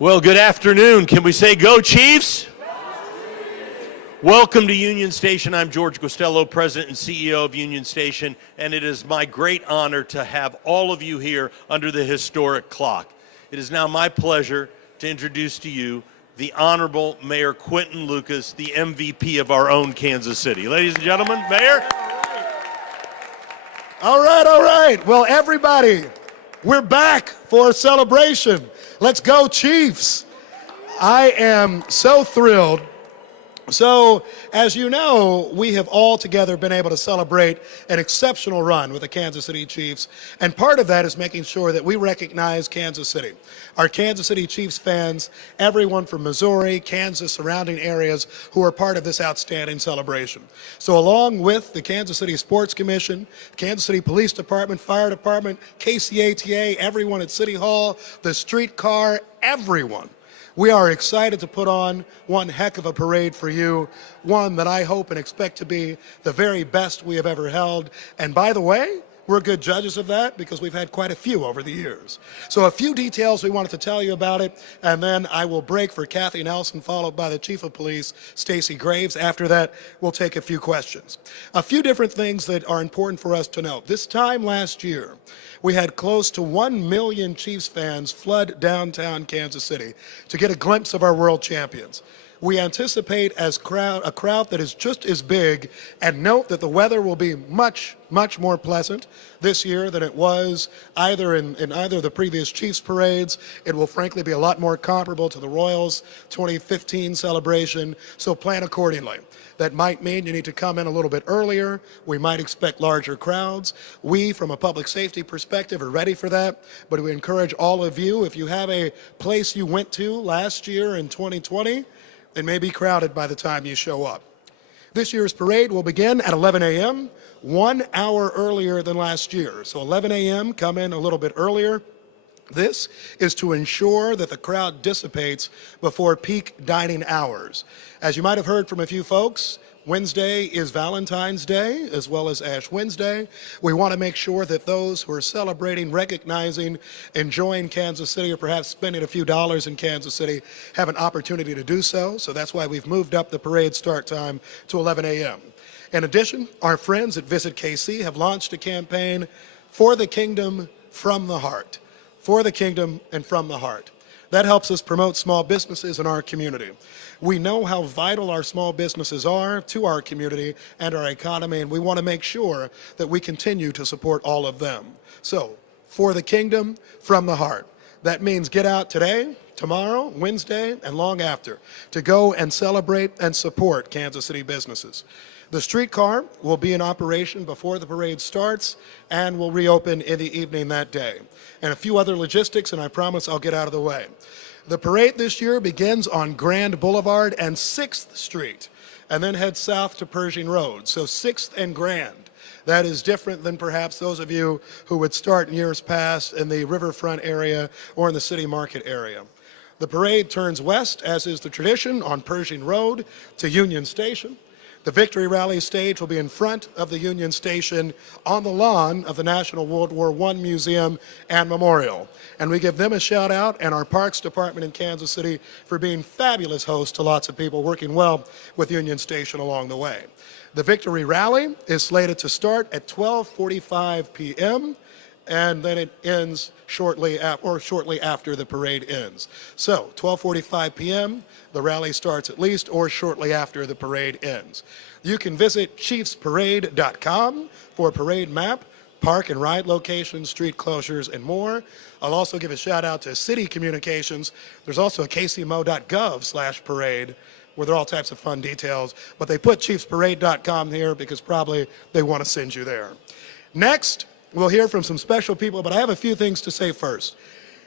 Well, good afternoon. Can we say go Chiefs? Welcome to Union Station. I'm George Guastello, President and CEO of Union Station, and it is my great honor to have all of you here under the historic clock. It is now my pleasure to introduce to you the Honorable Mayor Quinton Lucas, the MVP of our own Kansas City. Ladies and gentlemen, Mayor. All right. Well, everybody, we're back for a celebration. Let's go, Chiefs. I am so thrilled. So, as you know, we have all together been able to celebrate an exceptional run with the Kansas City Chiefs, and part of that is making sure that we recognize Kansas City. Our Kansas City Chiefs fans, everyone from Missouri, Kansas, surrounding areas who are part of this outstanding celebration. So along with the Kansas City Sports Commission, Kansas City Police Department, Fire Department, KCATA, everyone at City Hall, the streetcar, everyone, we are excited to put on one heck of a parade for you, one that I hope and expect to be the very best we have ever held. And by the way, we're good judges of that because we've had quite a few over the years. So a few details we wanted to tell you about it, and then I will break for Kathy Nelson, followed by the Chief of Police, Stacey Graves. After that, we'll take a few questions. A few different things that are important for us to know. This time last year, we had close to 1 million Chiefs fans flood downtown Kansas City to get a glimpse of our world champions. We anticipate a crowd that is just as big, and note that the weather will be much more pleasant this year than it was either in either of the previous Chiefs parades. It will frankly be a lot more comparable to the Royals 2015 celebration, so plan accordingly. That might mean you need to come in a little bit earlier. We might expect larger crowds. We, from a public safety perspective, are ready for that, but we encourage all of you, if you have a place you went to last year in 2020, it may be crowded by the time you show up. This year's parade will begin at 11 a.m., 1 hour earlier than last year. So 11 a.m., come in a little bit earlier. This is to ensure that the crowd dissipates before peak dining hours. As you might have heard from a few folks, Wednesday is Valentine's Day as well as Ash Wednesday. We want to make sure that those who are celebrating, recognizing, enjoying Kansas City, or perhaps spending a few dollars in Kansas City have an opportunity to do so. So that's why we've moved up the parade start time to 11 a.m. In addition, our friends at Visit KC have launched a campaign for the kingdom from the heart. For the kingdom and from the heart. That helps us promote small businesses in our community. We know how vital our small businesses are to our community and our economy, and we want to make sure that we continue to support all of them. So, for the kingdom, from the heart. That means get out today, tomorrow, Wednesday, and long after to go and celebrate and support Kansas City businesses. The streetcar will be in operation before the parade starts and will reopen in the evening that day. And a few other logistics, and I promise I'll get out of the way. The parade this year begins on Grand Boulevard and 6th Street, and then heads south to Pershing Road, so 6th and Grand. That is different than perhaps those of you who would start in years past in the riverfront area or in the city market area. The parade turns west, as is the tradition, on Pershing Road to Union Station. The Victory Rally stage will be in front of the Union Station on the lawn of the National World War I Museum and Memorial. And we give them a shout out, and our Parks Department in Kansas City for being fabulous hosts to lots of people, working well with Union Station along the way. The Victory Rally is slated to start at 12:45 p.m. and then it ends shortly after the parade ends. So 12:45 p.m., the rally starts at least, or shortly after the parade ends. You can visit chiefsparade.com for a parade map, park and ride locations, street closures, and more. I'll also give a shout out to City Communications. There's also a kcmo.gov/parade where there are all types of fun details, but they put chiefsparade.com here because probably they want to send you there. Next, we'll hear from some special people, but I have a few things to say first.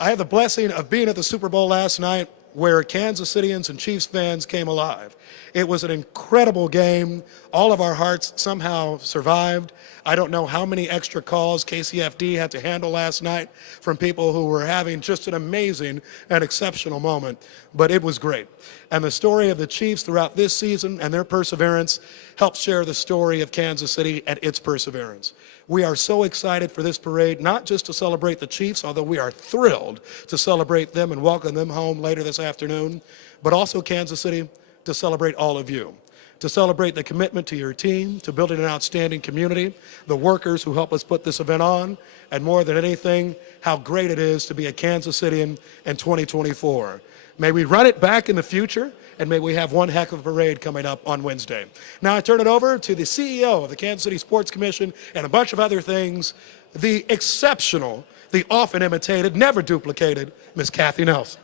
I had the blessing of being at the Super Bowl last night where Kansas Cityans and Chiefs fans came alive. It was an incredible game. All of our hearts somehow survived. I don't know how many extra calls KCFD had to handle last night from people who were having just an amazing and exceptional moment, but it was great. And the story of the Chiefs throughout this season and their perseverance helps share the story of Kansas City and its perseverance. We are so excited for this parade, not just to celebrate the Chiefs, although we are thrilled to celebrate them and welcome them home later this afternoon, but also Kansas City to celebrate all of you, to celebrate the commitment to your team, to building an outstanding community, the workers who help us put this event on, and more than anything, how great it is to be a Kansas Citian in 2024. May we run it back in the future, and may we have one heck of a parade coming up on Wednesday. Now I turn it over to the CEO of the Kansas City Sports Commission and a bunch of other things, the exceptional, the often imitated, never duplicated, Ms. Kathy Nelson.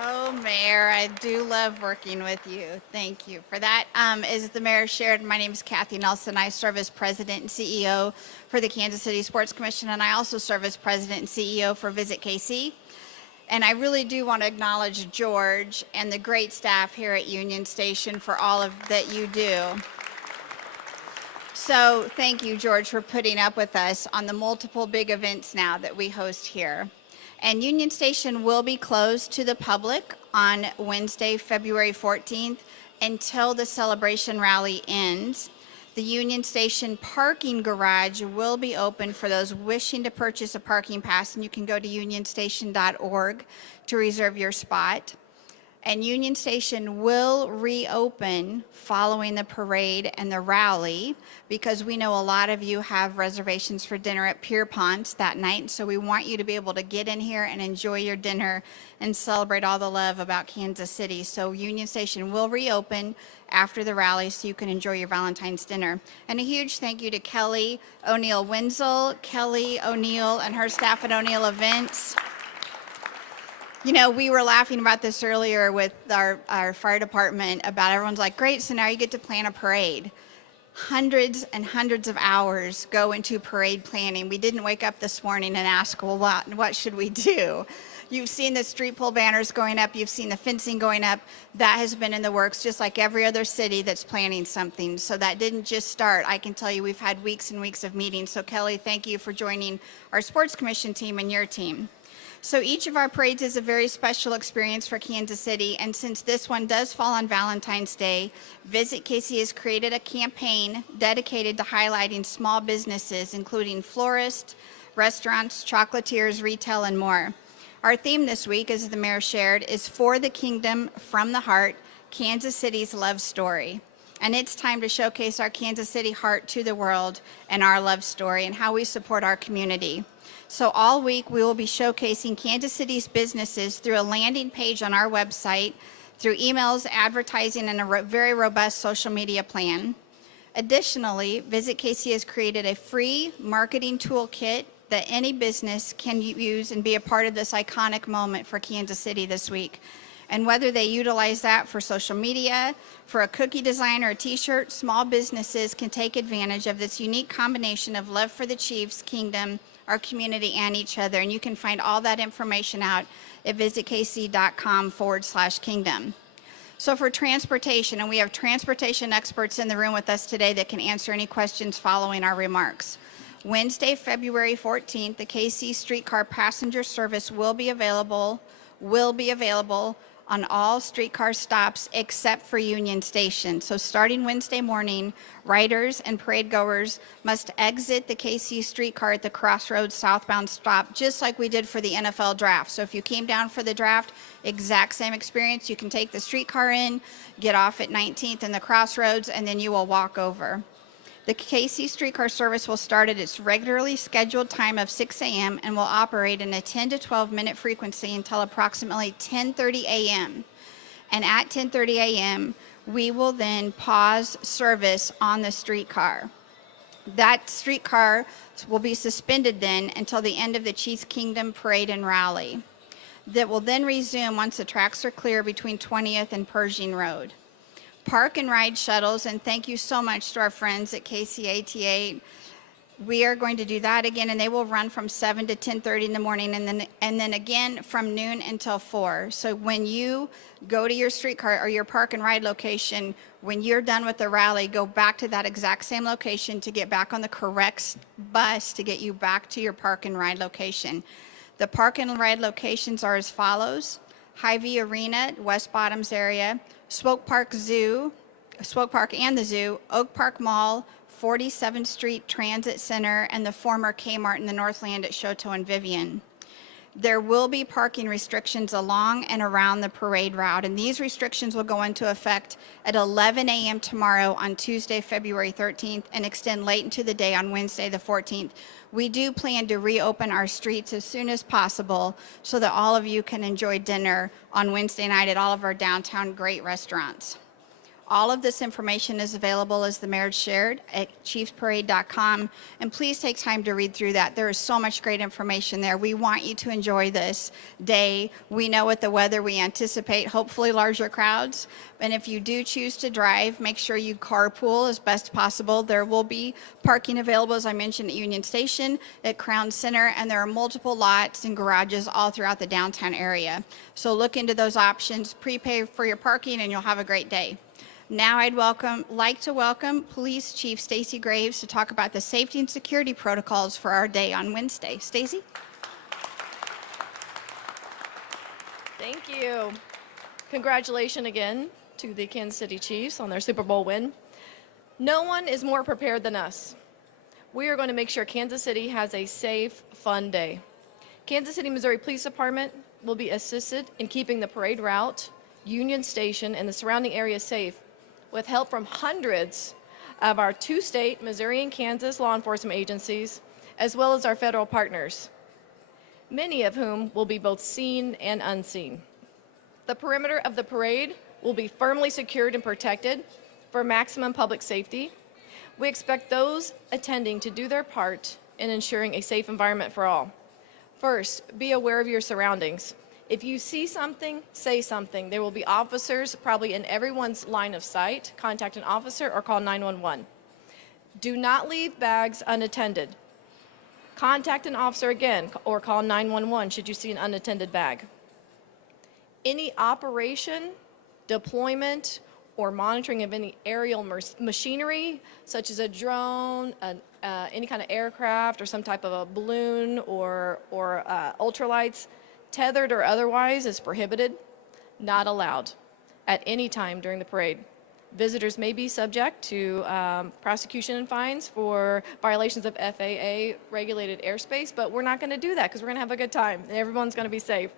Oh, Mayor, I do love working with you. Thank you for that. As the mayor shared, my name is Kathy Nelson. I serve as president and CEO for the Kansas City Sports Commission, and I also serve as president and CEO for Visit KC. And I really do want to acknowledge George and the great staff here at Union Station for all of that you do. So thank you, George, for putting up with us on the multiple big events now that we host here. And Union Station will be closed to the public on Wednesday, February 14th until the celebration rally ends. The Union Station parking garage will be open for those wishing to purchase a parking pass, and you can go to unionstation.org to reserve your spot. And Union Station will reopen following the parade and the rally because we know a lot of you have reservations for dinner at Pierpont that night. So we want you to be able to get in here and enjoy your dinner and celebrate all the love about Kansas City. So Union Station will reopen after the rally so you can enjoy your Valentine's dinner. And a huge thank you to Kelly O'Neill Wenzel, Kelly O'Neill and her staff at O'Neill Events. You know, we were laughing about this earlier with our fire department about everyone's like, great, so now you get to plan a parade. Hundreds and hundreds of hours go into parade planning. We didn't wake up this morning and ask, well, what should we do? You've seen the street pole banners going up. You've seen the fencing going up. That has been in the works, just like every other city that's planning something. So that didn't just start. I can tell you we've had weeks and weeks of meetings. So Kelly, thank you for joining our Sports Commission team and your team. So each of our parades is a very special experience for Kansas City, and since this one does fall on Valentine's Day, Visit KC has created a campaign dedicated to highlighting small businesses, including florists, restaurants, chocolatiers, retail, and more. Our theme this week, as the mayor shared, is For the Kingdom, From the Heart, Kansas City's Love Story. And it's time to showcase our Kansas City heart to the world and our love story and how we support our community. So all week we will be showcasing Kansas City's businesses through a landing page on our website, through emails, advertising, and a very robust social media plan. Additionally, Visit KC has created a free marketing toolkit that any business can use and be a part of this iconic moment for Kansas City this week. And whether they utilize that for social media, for a cookie design or a t-shirt, small businesses can take advantage of this unique combination of love for the Chiefs, Kingdom, our community, and each other. And you can find all that information out at visitkc.com/kingdom. So for transportation, and we have transportation experts in the room with us today that can answer any questions following our remarks. Wednesday, February 14th, the KC streetcar passenger service will be available on all streetcar stops except for Union Station. So starting Wednesday morning, riders and parade goers must exit the KC streetcar at the Crossroads southbound stop, just like we did for the NFL draft. So if you came down for the draft, exact same experience. You can take the streetcar in, get off at 19th in the Crossroads, and then you will walk over. The KC streetcar service will start at its regularly scheduled time of 6 a.m. and will operate in a 10 to 12 minute frequency until approximately 10:30 a.m. And at 10:30 a.m., we will then pause service on the streetcar. That streetcar will be suspended then until the end of the Chiefs Kingdom Parade and Rally. That will then resume once the tracks are clear between 20th and Pershing Road. Park and ride shuttles, and thank you so much to our friends at KCATA. We are going to do that again, and they will run from 7 to 10:30 in the morning, and then again from noon until 4. So when you go to your streetcar or your park and ride location, when you're done with the rally, go back to that exact same location to get back on the correct bus to get you back to your park and ride location. The park and ride locations are as follows: Hy-Vee Arena, West Bottoms area, Swope Park Zoo, Swope Park and the zoo, Oak Park Mall, 47th Street Transit Center, and the former Kmart in the Northland at Choteau and Vivian. There will be parking restrictions along and around the parade route, and these restrictions will go into effect at 11 a.m. tomorrow on Tuesday, February 13th, and extend late into the day on Wednesday, the 14th. We do plan to reopen our streets as soon as possible so that all of you can enjoy dinner on Wednesday night at all of our downtown great restaurants. All of this information is available, as the mayor shared, at chiefsparade.com, and please take time to read through that. There is so much great information there. We want you to enjoy this day. We know with the weather we anticipate hopefully larger crowds, and if you do choose to drive, make sure you carpool as best possible. There will be parking available, as I mentioned, at Union Station, at Crown Center, and there are multiple lots and garages all throughout the downtown area. So look into those options, prepay for your parking, and you'll have a great day. Now I'd like to welcome Police Chief Stacy Graves to talk about the safety and security protocols for our day on Wednesday. Stacy? Thank you. Congratulations again to the Kansas City Chiefs on their Super Bowl win. No one is more prepared than us. We are going to make sure Kansas City has a safe, fun day. Kansas City, Missouri Police Department will be assisted in keeping the parade route, Union Station, and the surrounding area safe, with help from hundreds of our two state, Missouri and Kansas, law enforcement agencies, as well as our federal partners, many of whom will be both seen and unseen. The perimeter of the parade will be firmly secured and protected for maximum public safety. We expect those attending to do their part in ensuring a safe environment for all. First, be aware of your surroundings. If you see something, say something. There will be officers probably in everyone's line of sight. Contact an officer or call 911. Do not leave bags unattended. Contact an officer again or call 911 should you see an unattended bag. Any operation, deployment, or monitoring of any aerial machinery, such as a drone, any kind of aircraft, or some type of a balloon or ultralights, tethered or otherwise, is prohibited, not allowed at any time during the parade. Visitors may be subject to prosecution and fines for violations of FAA-regulated airspace, but we're not going to do that because we're going to have a good time and everyone's going to be safe.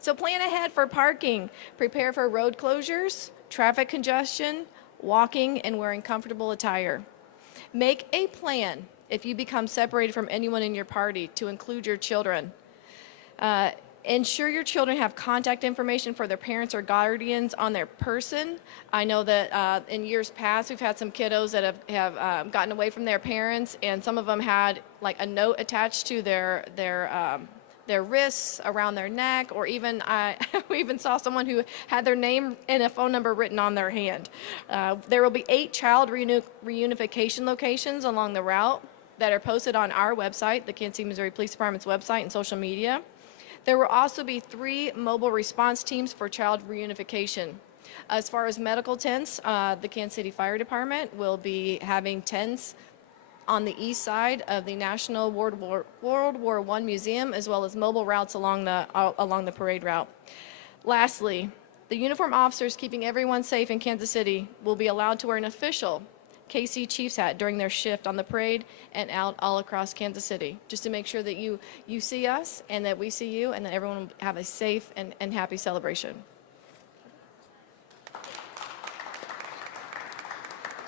So plan ahead for parking, prepare for road closures, traffic congestion, walking, and wearing comfortable attire. Make a plan if you become separated from anyone in your party to include your children. Ensure your children have contact information for their parents or guardians on their person. I know that in years past, we've had some kiddos that have gotten away from their parents, and some of them had like a note attached to their wrists, around their neck, or even we even saw someone who had their name and a phone number written on their hand. There will be 8 child reunification locations along the route that are posted on our website, the Kansas City, Missouri Police Department's website, and social media. There will also be 3 mobile response teams for child reunification. As far as medical tents, the Kansas City Fire Department will be having tents on the east side of the National World War I Museum, as well as mobile routes along the parade route. Lastly, the uniformed officers keeping everyone safe in Kansas City will be allowed to wear an official KC Chiefs hat during their shift on the parade and out all across Kansas City, just to make sure that you see us and that we see you, and that everyone will have a safe and happy celebration.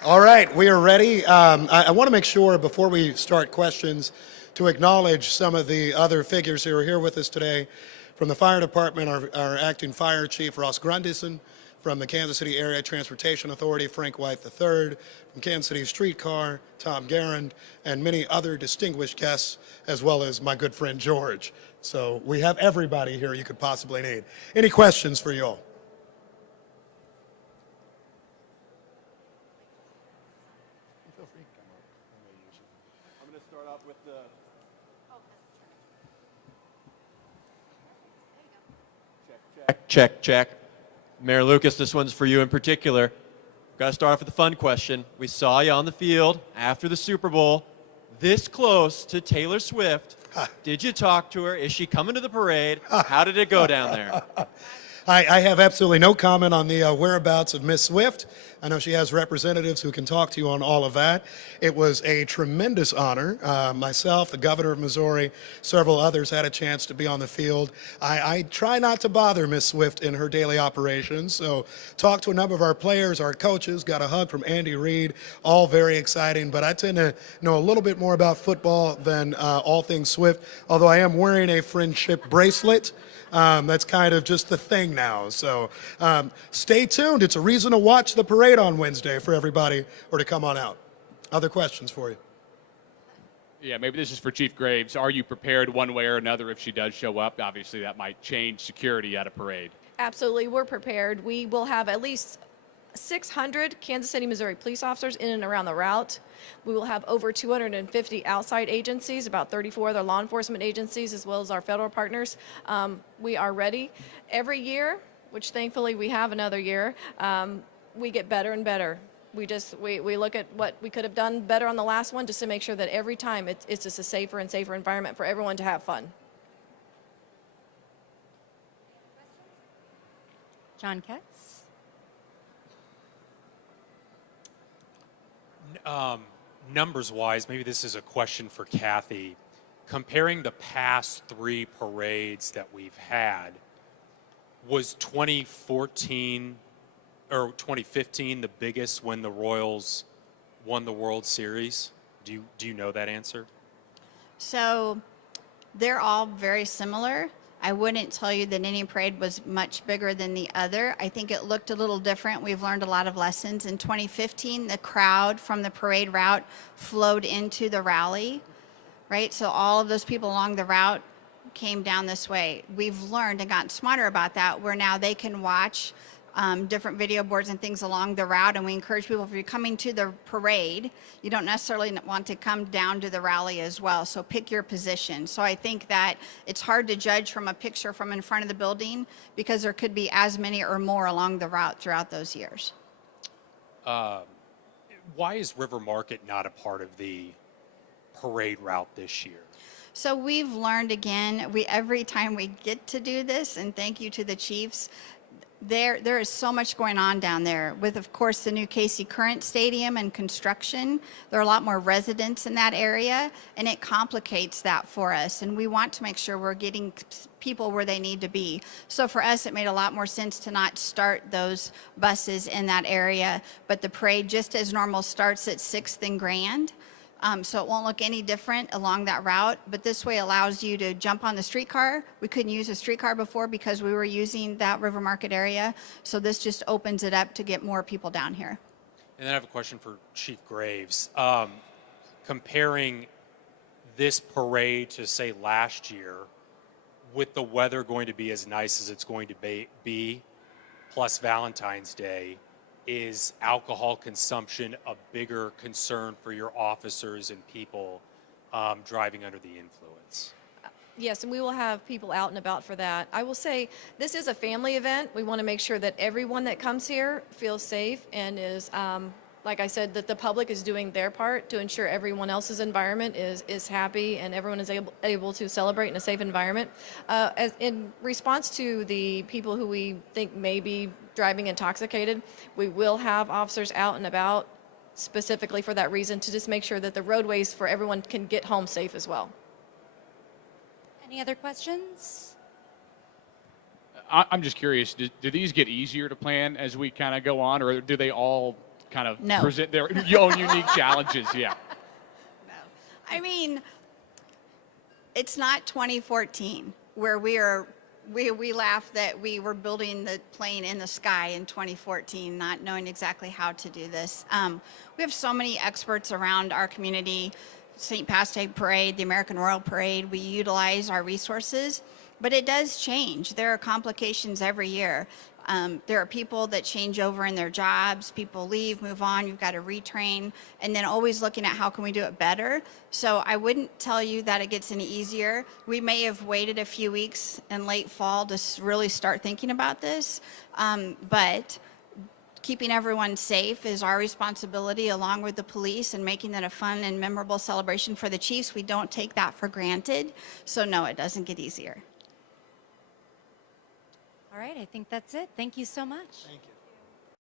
All right, we are ready. I want to make sure before we start questions to acknowledge some of the other figures who are here with us today. From the fire department, our acting fire chief, Ross Grundyson. From the Kansas City Area Transportation Authority, Frank White III. From Kansas City Streetcar, Tom Garand, and many other distinguished guests, as well as my good friend George. So we have everybody here you could possibly need. Any questions for you all? I'm going to start off with the... Check. Mayor Lucas, this one's for you in particular. Got to start off with a fun question. We saw you on the field after the Super Bowl, this close to Taylor Swift. Did you talk to her? Is she coming to the parade? How did it go down there? I have absolutely no comment on the whereabouts of Miss Swift. I know she has representatives who can talk to you on all of that. It was a tremendous honor. Myself, the governor of Missouri, several others had a chance to be on the field. I try not to bother Miss Swift in her daily operations, so talked to a number of our players, our coaches, got a hug from Andy Reid, all very exciting, but I tend to know a little bit more about football than all things Swift, although I am wearing a friendship bracelet. That's kind of just the thing now. So stay tuned. It's a reason to watch the parade on Wednesday for everybody, or to come on out. Other questions for you? Yeah, maybe this is for Chief Graves. Are you prepared one way or another if she does show up? Obviously, that might change security at a parade. Absolutely, we're prepared. We will have at least 600 Kansas City, Missouri police officers in and around the route. We will have over 250 outside agencies, about 34 other law enforcement agencies, as well as our federal partners. We are ready. Every year, which thankfully we have another year, we get better and better. We look at what we could have done better on the last one just to make sure that every time it's just a safer and safer environment for everyone to have fun. John Ketz. Numbers-wise, maybe this is a question for Kathy. Comparing the past 3 parades that we've had, was 2014 or 2015 the biggest when the Royals won the World Series? Do you know that answer? So they're all very similar. I wouldn't tell you that any parade was much bigger than the other. I think it looked a little different. We've learned a lot of lessons. In 2015, the crowd from the parade route flowed into the rally, right? So all of those people along the route came down this way. We've learned and gotten smarter about that, where now they can watch different video boards and things along the route, and we encourage people, if you're coming to the parade, you don't necessarily want to come down to the rally as well, so pick your position. So I think that it's hard to judge from a picture from in front of the building, because there could be as many or more along the route throughout those years. Why is River Market not a part of the parade route this year? So we've learned again, every time we get to do this, and thank you to the Chiefs, there is so much going on down there with, of course, the new Casey Current Stadium and construction. There are a lot more residents in that area, and it complicates that for us. And we want to make sure we're getting people where they need to be. So for us, it made a lot more sense to not start those buses in that area, but the parade, just as normal, starts at 6th and Grand. So it won't look any different along that route, but this way allows you to jump on the streetcar. We couldn't use a streetcar before because we were using that River Market area. So this just opens it up to get more people down here. And then I have a question for Chief Graves. Comparing this parade to, say, last year, with the weather going to be as nice as it's going to be plus Valentine's Day, is alcohol consumption a bigger concern for your officers and people driving under the influence? Yes, and we will have people out and about for that. I will say this is a family event. We want to make sure that everyone that comes here feels safe and is, like I said, that the public is doing their part to ensure everyone else's environment is happy and everyone is able to celebrate in a safe environment. In response to the people who we think may be driving intoxicated, we will have officers out and about specifically for that reason, to just make sure that the roadways for everyone can get home safe as well. Any other questions? I'm just curious, do these get easier to plan as we kind of go on, or do they all kind of No. present their own unique challenges? Yeah. I mean, it's not 2014 where we laughed that we were building the plane in the sky in 2014, not knowing exactly how to do this. We have so many experts around our community, St. Pat's Day Parade, the American Royal Parade. We utilize our resources, but it does change. There are complications every year. There are people that change over in their jobs, people leave, move on, you've got to retrain, and then always looking at how can we do it better. So I wouldn't tell you that it gets any easier. We may have waited a few weeks in late fall to really start thinking about this, but keeping everyone safe is our responsibility, along with the police, and making that a fun and memorable celebration for the Chiefs. We don't take that for granted. So no, it doesn't get easier. All All right, I think that's it. Thank you so much. Thank you.